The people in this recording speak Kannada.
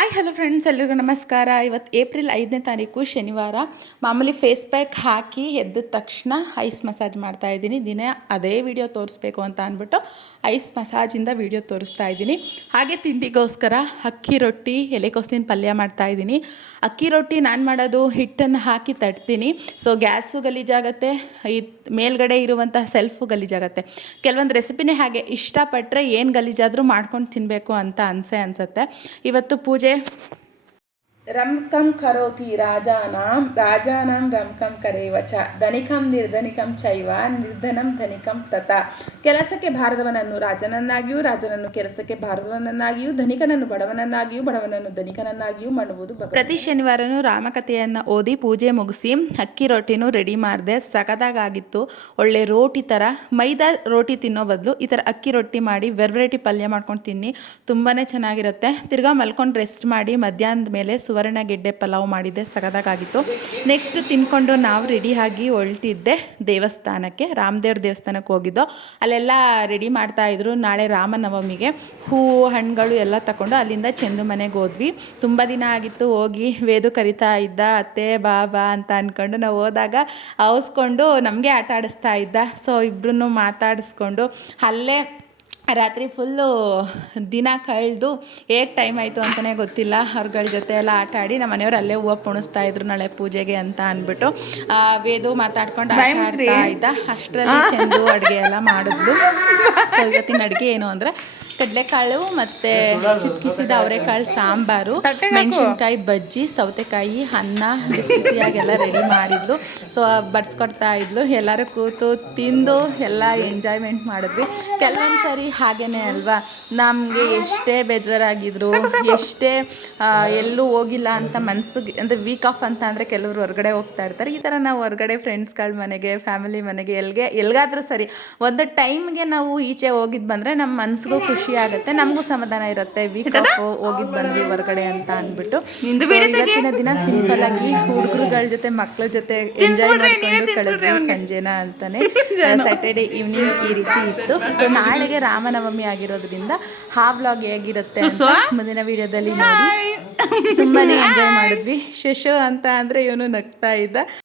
ಹಾಯ್ ಹಲೋ ಫ್ರೆಂಡ್ಸ್, ಎಲ್ರಿಗೂ ನಮಸ್ಕಾರ. ಇವತ್ತು ಏಪ್ರಿಲ್ 5ನೇ ತಾರೀಕು ಶನಿವಾರ. ಮಾಮೂಲಿ ಫೇಸ್ ಪ್ಯಾಕ್ ಹಾಕಿ ಎದ್ದ ತಕ್ಷಣ ಐಸ್ ಮಸಾಜ್ ಮಾಡ್ತಾಯಿದ್ದೀನಿ. ದಿನ ಅದೇ ವಿಡಿಯೋ ತೋರಿಸ್ಬೇಕು ಅಂತ ಅಂದ್ಬಿಟ್ಟು ಐಸ್ ಮಸಾಜಿಂದ ವಿಡಿಯೋ ತೋರಿಸ್ತಾ ಇದ್ದೀನಿ. ಹಾಗೆ ತಿಂಡಿಗೋಸ್ಕರ ಅಕ್ಕಿ ರೊಟ್ಟಿ, ಎಲೆಕೋಸಿನ ಪಲ್ಯ ಮಾಡ್ತಾಯಿದ್ದೀನಿ. ಅಕ್ಕಿ ರೊಟ್ಟಿ ನಾನು ಮಾಡೋದು ಹಿಟ್ಟನ್ನು ಹಾಕಿ ತಟ್ತೀನಿ. ಸೊ ಗ್ಯಾಸು ಗಲೀಜಾಗತ್ತೆ, ಈ ಮೇಲ್ಗಡೆ ಇರುವಂತಹ ಸೆಲ್ಫು ಗಲೀಜಾಗತ್ತೆ. ಕೆಲವೊಂದು ರೆಸಿಪಿನೇ ಹಾಗೆ, ಇಷ್ಟಪಟ್ಟರೆ ಏನು ಗಲೀಜಾದರೂ ಮಾಡ್ಕೊಂಡು ತಿನ್ನಬೇಕು ಅಂತ ಅನಿಸುತ್ತೆ. ಇವತ್ತು ಪೂಜೆ ರಂಕಂ ಕರೋತಿ ರಾಜಾನಾಂ ರಂಕಂ ಕರೇವಚ ಧನಿಕಂ ನಿರ್ಧನಿಕಂ ಚೈವ ನಿರ್ಧನಂ ಧನಿಕಂ ತತ. ಕೆಲಸಕ್ಕೆ ಬಾರದವನನ್ನು ರಾಜನನ್ನಾಗಿಯೂ, ರಾಜನನ್ನು ಕೆಲಸಕ್ಕೆ ಬಾರದವನನ್ನಾಗಿಯೂ, ಧನಿಕನನ್ನು ಬಡವನನ್ನಾಗಿಯೂ, ಬಡವನನ್ನು ಧನಿಕನನ್ನಾಗಿಯೂ ಮಾಡುವುದು. ಪ್ರತಿ ಶನಿವಾರನೂ ರಾಮಕಥೆಯನ್ನು ಓದಿ ಪೂಜೆ ಮುಗಿಸಿ ಅಕ್ಕಿ ರೊಟ್ಟಿನೂ ರೆಡಿ ಮಾಡಿದೆ. ಸಖತ್ತಾಗಿತ್ತು. ಒಳ್ಳೆ ರೋಟಿ ಥರ, ಮೈದಾ ರೋಟಿ ತಿನ್ನೋ ಬದಲು ಈ ಥರ ಅಕ್ಕಿ ರೊಟ್ಟಿ ಮಾಡಿ ವೆರೈಟಿ ಪಲ್ಯ ಮಾಡ್ಕೊಂಡು ತಿನ್ನಿ, ತುಂಬಾ ಚೆನ್ನಾಗಿರುತ್ತೆ. ತಿರ್ಗಾ ಮಲ್ಕೊಂಡು ರೆಸ್ಟ್ ಮಾಡಿ ಮಧ್ಯಾಹ್ನದ ಮೇಲೆ ಸುವರ್ಣ ಗೆಡ್ಡೆ ಪಲಾವ್ ಮಾಡಿದ್ದೆ, ಸಖತ್ತಾಗಿತ್ತು. ನೆಕ್ಸ್ಟ್ ತಿನ್ಕೊಂಡು ನಾವು ರೆಡಿಯಾಗಿ ಹೊರಟಿದ್ದೆ ದೇವಸ್ಥಾನಕ್ಕೆ, ರಾಮದೇವ್ರ ದೇವಸ್ಥಾನಕ್ಕೆ ಹೋಗಿದ್ದೋ. ಅಲ್ಲೆಲ್ಲ ರೆಡಿ ಮಾಡ್ತಾಯಿದ್ರು. ನಾಳೆ ರಾಮನವಮಿಗೆ ಹೂವು ಹಣ್ಣುಗಳು ಎಲ್ಲ ತಗೊಂಡು ಅಲ್ಲಿಂದ ಚಂದು ಮನೆಗೆ ಹೋದ್ವಿ. ತುಂಬ ದಿನ ಆಗಿತ್ತು ಹೋಗಿ. ವೇದು ಕರಿತಾ ಇದ್ದ, ಅತ್ತೆ ಬಾ ಅಂತ ಅಂದ್ಕೊಂಡು ನಾವು ಹೋದಾಗ ಅವಸ್ಕೊಂಡು ನಮಗೆ ಆಟ ಆಡಿಸ್ತಾ ಇದ್ದ. ಸೊ ಇಬ್ಬರನ್ನು ಮಾತಾಡಿಸ್ಕೊಂಡು ಅಲ್ಲೇ ರಾತ್ರಿ ಫುಲ್ಲು ದಿನ ಕಳೆದು ಹೇಗೆ ಟೈಮ್ ಆಯಿತು ಅಂತಲೇ ಗೊತ್ತಿಲ್ಲ. ಅವ್ರಗಳ ಜೊತೆ ಎಲ್ಲ ಆಟ ಆಡಿ ನಮ್ಮ ಮನೆಯವರು ಅಲ್ಲೇ ಹೂವು ಪುಣಿಸ್ತಾ ಇದ್ರು ನಾಳೆ ಪೂಜೆಗೆ ಅಂತ ಅಂದ್ಬಿಟ್ಟು. ವೇದು ಮಾತಾಡ್ಕೊಂಡು ಆಡ್ತಾ ಇದ್ದ. ಅಷ್ಟರಲ್ಲಿ ಚಂದು ಅಡುಗೆ ಎಲ್ಲ ಮಾಡಿದ್ಲು. ಸೊ ಇವತ್ತಿನ ಅಡುಗೆ ಏನು ಅಂದರೆ ಕಡಲೆಕಾಳು ಮತ್ತು ಚಿತ್ಕಿಸಿದ ಅವರೆಕಾಳು ಸಾಂಬಾರು, ಮೆಣಸಿನ್ಕಾಯಿ ಬಜ್ಜಿ, ಸೌತೆಕಾಯಿ, ಅನ್ನ ಬಿಸಿಯಾಗೆಲ್ಲ ರೆಡಿ ಮಾಡಿದ್ಲು. ಸೊ ಬಡಿಸ್ಕೊಡ್ತಾ ಇದ್ಲು. ಎಲ್ಲರೂ ಕೂತು ತಿಂದು ಎಲ್ಲ ಎಂಜಾಯ್ಮೆಂಟ್ ಮಾಡಿದ್ವಿ. ಕೆಲವೊಂದು ಸರಿ ಹಾಗೇ ಅಲ್ವಾ, ನಮಗೆ ಎಷ್ಟೇ ಬೇಜಾರಾಗಿದ್ರು, ಎಷ್ಟೇ ಎಲ್ಲೂ ಹೋಗಿಲ್ಲ ಅಂತ ಮನಸ್ಸಿಗೆ ಅಂದರೆ ವೀಕ್ ಆಫ್ ಅಂತ ಅಂದರೆ ಕೆಲವರು ಹೊರಗಡೆ ಹೋಗ್ತಾ ಇರ್ತಾರೆ. ಈ ಥರ ನಾವು ಹೊರಗಡೆ ಫ್ರೆಂಡ್ಸ್ಗಳ ಮನೆಗೆ, ಫ್ಯಾಮಿಲಿ ಮನೆಗೆ, ಎಲ್ಗಾದರೂ ಸರಿ ಒಂದು ಟೈಮ್ಗೆ ನಾವು ಈಚೆ ಹೋಗಿದ್ದು ಬಂದರೆ ನಮ್ಮ ಮನಸ್ಸಿಗೂ ಖುಷಿ ಆಗುತ್ತೆ, ನಮಗೂ ಸಮಾಧಾನ ಇರುತ್ತೆ. ವೀಕ್ ಆಫ್ ಹೋಗಿದ್ದು ಬಂದ್ವಿ ಹೊರಗಡೆ ಅಂತ ಅಂದ್ಬಿಟ್ಟು. ಇವತ್ತಿನ ದಿನ ಸಿಂಪಲ್ ಆಗಿ ಹುಡುಗರುಗಳ ಜೊತೆ ಮಕ್ಕಳ ಜೊತೆ ಎಂಜಾಯ್ ಮಾಡ್ಕೊಂಡು ಕಳೆದ್ವಿ ಸಂಜೆನ ಅಂತಾನೆ. ಸ್ಯಾಟರ್ಡೇ ಈವ್ನಿಂಗ್ ಈ ರೀತಿ ಇತ್ತು. ಸೊ ನಾಳೆಗೆ ರಾಮನವಮಿ ಆಗಿರೋದ್ರಿಂದ ಆ ವ್ಲಾಗ್ ಹೇಗಿರುತ್ತೆ ಅಂತ ಮುಂದಿನ ವಿಡಿಯೋದಲ್ಲಿ ನೋಡಿ. ತುಂಬಾನೇ ಎಂಜಾಯ್ ಮಾಡಿದ್ವಿ. ಶಶು ಅಂತ ಅಂದರೆ ಇವನು ನಗ್ತಾ ಇದ್ದ.